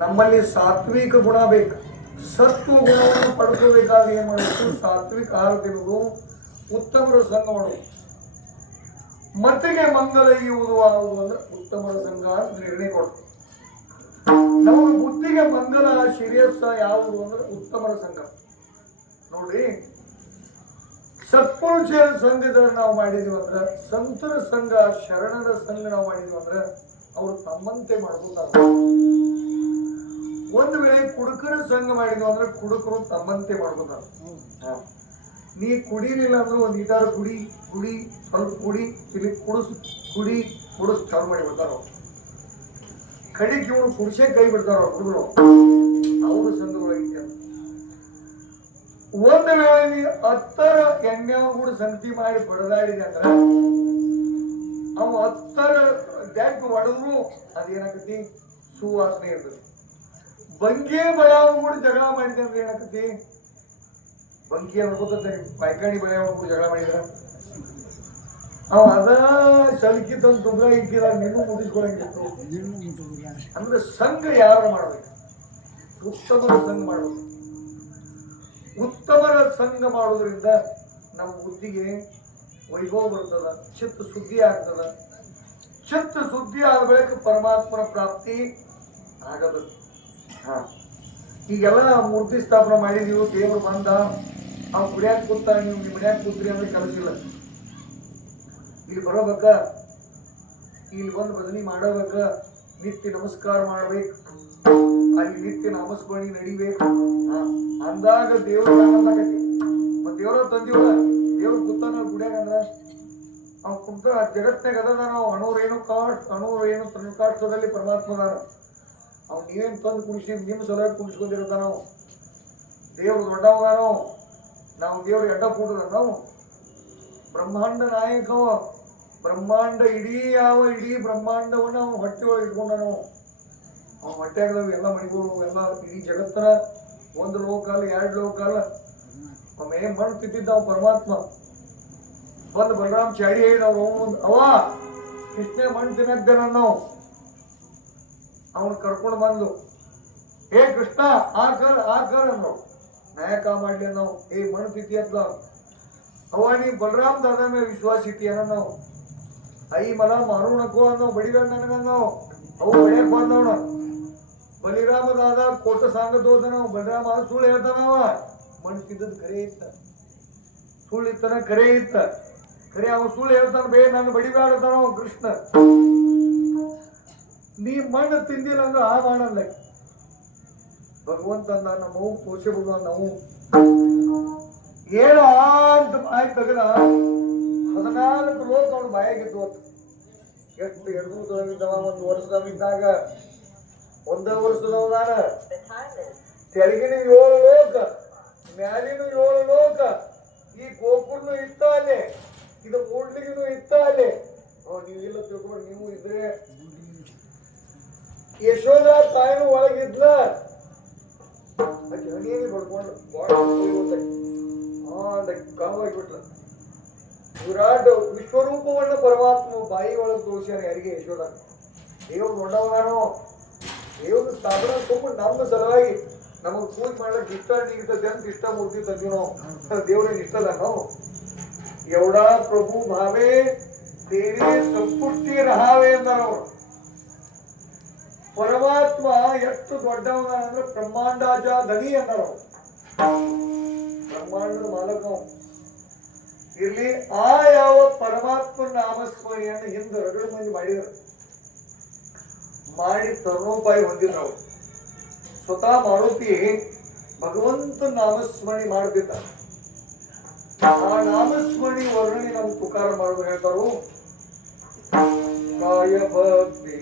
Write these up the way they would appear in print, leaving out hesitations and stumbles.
ನಮ್ಮಲ್ಲಿ ಸಾತ್ವಿಕ ಗುಣ ಬೇಕು. ಸತ್ವ ಗುಣವನ್ನು ಪಡ್ಕೋಬೇಕಾದ್ರೆ ಏನ್ ಮಾಡಬೇಕು? ಸಾತ್ವಿಕ ಆಹಾರ ತಿನ್ನುವುದು, ಉತ್ತಮರ ಸಂಘ ಮಾಡುವುದು. ಮತ್ತಿಗೆ ಮಂಗಲ ಇಯುವುದು ಆಗುವುದು ಅಂದ್ರೆ ಉತ್ತಮರ ಸಂಘ ಅಂತ ನಿರ್ಣಯ ಕೊಡ್ತು. ನಮಗೆ ಬುದ್ಧಿಗೆ ಮಂಗಲ ಶ್ರೇಯಸ್ಸ ಯಾವುದು ಅಂದ್ರೆ ಉತ್ತಮರ ಸಂಘ. ನೋಡ್ರಿ, ಸತ್ಪುರುಷರ ಸಂಘದ ನಾವು ಮಾಡಿದೀವಿ ಅಂದ್ರೆ, ಸಂತರ ಸಂಘ, ಶರಣರ ಸಂಘ ನಾವು ಮಾಡಿದೀವಿ ಅಂದ್ರೆ ಅವರು ತಮ್ಮಂತೆ ಮಾಡ್ಕೋತಾರೆ. ಒಂದು ವೇಳೆ ಕುಡುಕರ ಸಂಘ ಮಾಡಿದ್ವಿ ಅಂದ್ರೆ ಕುಡುಕರು ತಮ್ಮಂತೆ ಮಾಡ್ಕೋತಾರೆ. ನೀ ಕುಡಿಲಿಲ್ಲ ಅಂದ್ರೆ ಒಂದ್ ಇದಾರ ಕುಡಿ ಕುಡಿ ಸ್ವಲ್ಪ ಕುಡಿ ಇಲ್ಲಿ ಕುಡಿಸ್ ಚಾಲು ಮಾಡಿಬಿಡ್ತಾರ. ಕಡಿಗೆ ಇವರು ಕುಡಿಸೇ ಕೈ ಬಿಡ್ತಾರ ಹುಡುಗರು. ಅವ್ರ ಸಂಘಗಳಾಗಿದ್ದ ಒಂದು ವೇಳೆ ನೀ 10 ಎಣ್ಣೆ ಕೂಡ ಸಂಗತಿ ಮಾಡಿ ಬಡದಾಡಿದೆ ಅಂದ್ರೆ ಅವು 10 ಬ್ಯಾಗ್ ಹೊಡೆದ್ರು ಅದೇನಾಕತಿ? ಸುವಾಸನೆ ಇರ್ತದೆ. ಬಂಕಿ ಬಯಾವ ಕೂಡ ಜಗಳ ಮಾಡಿದೆ ಅಂದ್ರೆ ಏನಾಕತಿ? ಬಂಕಿ ಅನ್ಕೋತ ಪೈಕಾಣಿ ಬಯಾವ ಕೂಡ ಜಗಳ ಮಾಡಿದ್ರ ಅವ ಅದ ಸಲಿಕಿ ತಂದು ತುಬ್ರ ಇಕ್ಕಿದ ನೀನು ಮುಗಿಸ್ಕೊಳಂಗಿತ್ತು. ಅಂದ್ರೆ ಸಂಘ ಯಾರು ಮಾಡ್ಬೇಕು? ಉತ್ತಮರ ಸಂಘ ಮಾಡ್ಬೇಕು. ಉತ್ತಮರ ಸಂಘ ಮಾಡೋದ್ರಿಂದ ನಮ್ಮ ಬುದ್ಧಿಗೆ ವೈಭವ ಬರ್ತದ, ಚಿತ್ತ ಶುದ್ಧಿ ಆಗ್ತದ. ಚಿತ್ತ ಶುದ್ಧಿ ಆದ ಬಳಿಕ ಪರಮಾತ್ಮನ ಪ್ರಾಪ್ತಿ ಆಗದು. ಈಗೆಲ್ಲ ಮೂರ್ತಿ ಸ್ಥಾಪನೆ ಮಾಡಿ ನೀವು ದೇವರು ಬಂದ ಅವ್ ಕುಡಿಯಾಕ ಕೂತ, ನೀವು ನಿಮ್ಮ ಮನ್ಯಾಗ ಕೂತ್ರಿ ಅಂದ್ರೆ ಕೆಲಸ ಇಲ್ಲ. ಇಲ್ಲಿ ಬರೋಬೇಕ, ಇಲ್ಲಿ ಬಂದು ಭಜನಿ ಮಾಡಬೇಕ, ನಿತ್ಯ ನಮಸ್ಕಾರ ಮಾಡ್ಬೇಕು, ಅಲ್ಲಿ ನಿತ್ಯ ನಾಮಸ್ಮರಣಿ ನಡಿಬೇಕು. ಅಂದಾಗ ದೇವ್ರ ಆನಂದ ಆಗತಿ. ಮತ್ ದೇವ್ರ ತಂದಿವಳ ದೇವ್ರ ಕೂತಾನ ಗುಡಿಯಾಗ ಅಂದ್ರ ಅವ್ ಕುಂತ ಜಗತ್ನಾಗ ಅದ. ನಾವು ಅಣುರೇಣು ತನುಕಾಷ್ಟದಲ್ಲಿ ಪರಮಾತ್ಮದಾನ. ಅವ್ ನೀವೇನ್ ತಂದು ಕುಣಿಸಿ ನಿಮ್ಮ ಸಲುವಾಗಿ ಕುಣಿಸ್ಕೊಂಡಿರತ್ತ. ನಾವು ದೇವ್ರು ದೊಡ್ಡವದಾನೋ, ನಾವು ದೇವ್ರ ಎಡ್ಡ ಕೂಟದ. ನಾವು ಬ್ರಹ್ಮಾಂಡ ನಾಯಕವ. ಬ್ರಹ್ಮಾಂಡ ಇಡೀ ಬ್ರಹ್ಮಾಂಡವನ್ನ ಅವ್ನು ಹೊಟ್ಟೆ ಒಳಗೆ ಇಟ್ಕೊಂಡ. ನಾವು ಅವ್ನ ಹೊಟ್ಟೆಗಳು ಎಲ್ಲ ಮಣಿಗಳು ಎಲ್ಲ ಇಡೀ ಜಗತ್ತನ ಒಂದು ಲೋಕಾಲ 2 ಲೋಕಾಲ ಒಮ್ಮೆ ಮಣ್ಣು ತಿದ್ದಿದ್ದ ಅವ್ ಪರಮಾತ್ಮ. ಬಂದು ಬಲರಾಮ್ ಚಾಡಿ ಹೇಳಿ ಅವ್ರು ಅವ ಕೃಷ್ಣ ಮಣ್ಣು ತಿನ್ನಕ್ದಾರ ನಾವು ಅವನು ಕರ್ಕೊಂಡು ಬಂದು, ಹೇ ಕೃಷ್ಣ ಆಕರ್ ಅಂದ್ರು. ನಾಯಕ ಮಾಡ್ಲಿ ನಾವು, ಏ ಮಣ್ಣು ತಿತ್ತಿ ಅಂತ ಅವ ನೀ ಬಲರಾಮ್ ದಾದ ಮೇಲೆ ವಿಶ್ವಾಸ ಇಟ್ಟಿಯನ ನಾವು. ಐ ಮಲ ಮಾರುಣಕೋ ಅನ್ನೋ ಬಡಿದ ನನಗ ನಾವು ಅವು ಬಡಿಯಕ್ ಬಂದವನ. ಬಲಿರಾಮ ದಾದ ಕೊಟ್ಟ ಸಾಂಗದೋದ ನಾವು. ಬಲರಾಮ ಸುಳ್ಳು ಹೇಳ್ತಾನವ. ಮಣ್ಣು ತಿದ್ದದ್ ಕರೆ ಇತ್ತ, ಸುಳ್ಳು ಇತ್ತನ ಕರೆ ಇತ್ತ. ಕರೆ ಅವ ಸುಳ್ಳು ಹೇಳ್ತಾನ, ಬೇ ನನ್ನ ಬಡಿದಾಡತಾನ ಅವ ಕೃಷ್ಣ. ನೀ ಮಣ್ಣು ತಿಂದಿಲ್ಲ ಅಂದ್ರೆ ಆ ಮಾಡಲ್ಲ ಭಗವಂತ ನಮ್ಮವು ತೋರ್ಸಿ ಬಿಡುವ. ನಾವು ಹೇಳ ಅಂತ ಬಾಯಿ ತೆಗದ 14 ಲೋಕ ಅವ್ನು ಬಾಯಾಗಿದ್ದು. ಎಷ್ಟು 2 ದಿವಸದವಿದ್ದವ, 1 ವರ್ಷದವಿದ್ದಾಗ 1 ವರ್ಷದವದಾನ. ತೆಳಗಿನ 7 ಲೋಕ, ಮ್ಯಾಲಿನ 7 ಲೋಕ. ಈ ಗೋಕುರ್ನು ಇತ್ತ ಅಲ್ಲೇ, ಇದು ಮೂಡ್ಲಿಗೂ ಇತ್ತ ಅಲ್ಲೇ. ನೀವಿಲ್ಲ ತಿಳ್ಕೊಂಡು ನೀವು ಇದ್ರೆ ಯಶೋಧ ತಾಯಿನೂ ಒಳಗಿದ್ಲ. ಹಣಿಯಲ್ಲಿ ಬಡ್ಕೊಂಡು ಕಾವಾಗಿಬಿಟ್ಲ. ವಿರಾಟ್ ವಿಶ್ವರೂಪವನ್ನ ಪರಮಾತ್ಮ ಬಾಯಿ ಒಳಗೆ ತೋರಿಸ್ಯಾರ. ಯಾರಿಗೆ? ಯಶೋಧ. ದೇವ್ರು ದೊಡ್ಡವನಾನೋ. ದೇವ್ರ ಸ್ಥಾಪನ ತುಂಬ ನಮ್ಮ ಸಲುವಾಗಿ ನಮಗ್ ಪೂಜೆ ಮಾಡಕ್ ಇಷ್ಟ ಅಂತ ಇಷ್ಟ ಮೂರ್ತಿ ತಂದಿವಿ ನಾವು. ದೇವ್ರಿಗೆ ಇಷ್ಟದ ನಾವು. ಎವಡಾ ಪ್ರಭು ಭಾವೇ ದೇವಿ ಸಂಪುಷ್ಟಿ ರಹಾವೆ ಅಂದಾರ ಅವರು. ಪರಮಾತ್ಮ ಎಷ್ಟು ದೊಡ್ಡವನ ಅಂದ್ರೆ ಬ್ರಹ್ಮಾಂಡಾಜ ಧನಿ ಅಂದಾರ ಅವರು. ಬ್ರಹ್ಮಾಂಡದ ಮಾಲಕ ಇರ್ಲಿ. ಆ ಯಾವ ಪರಮಾತ್ಮ ನಾಮಸ್ಮರಣೆಯನ್ನು ಹಿಂದೆ 2 ಮಂದಿ ಮಾಡಿದರು. ಮಾಡಿ ತರುಣೋಪಾಯ ಹೊಂದಿದ್ರು ಅವರು. ಸ್ವತಃ ಮಾರುತಿ ಭಗವಂತ ನಾಮಸ್ಮರಣೆ ಮಾಡ್ತಿದ್ದ. ಆ ನಾಮಸ್ಮರಣೆ ವರ್ಣನೆ ನಮ್ಗೆ ತುಕಾರ ಮಾಡೋದು ಹೇಳ್ತಾರು. ಕಾಯ ಭಕ್ತಿ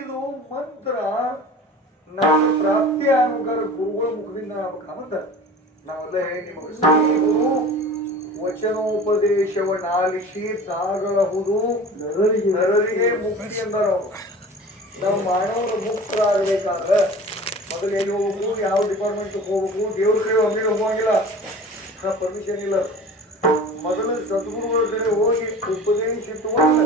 ಇದು ಮಂತ್ರ ನಮ್ಮ ಪ್ರಾಪ್ತಿ ಆಗ್ಬೇಕಾದ್ರೆ ಗುರುಗಳ ಮುಖದಿಂದ ಆಗ್ಬೇಕಂತ ನಾವೆಲ್ಲ ನಿಮಗೆ ಶ್ರೀ ಗುರು ವಚನೋಪದೇಶವನ್ನಾಲಿಸಿ ತಾಗಳಹುದು ನರರಿಗೆ ಮುಕ್ತಿ ಎಂದರು. ನಾವು ಮಾನವರು ಮುಕ್ತರಾಗಬೇಕಾದ್ರೆ ಮೊದಲು ಎಲ್ಲಿ ಹೋಗ್ಬೇಕು, ಯಾವ ಡಿಪಾರ್ಟ್ಮೆಂಟ್ ಹೋಗ್ಬೇಕು, ದೇವ್ರ ಕಡೆ ಒಮ್ಮೆ ಹೋಗಂಗಿಲ್ಲ, ಪರ್ಮಿಷನ್ ಇಲ್ಲ. ಮೊದಲು ಸದ್ಗುರುಗಳ ಕಡೆ ಹೋಗಿ ಉಪದೇಶ ಇಟ್ಟುಕೊಂಡು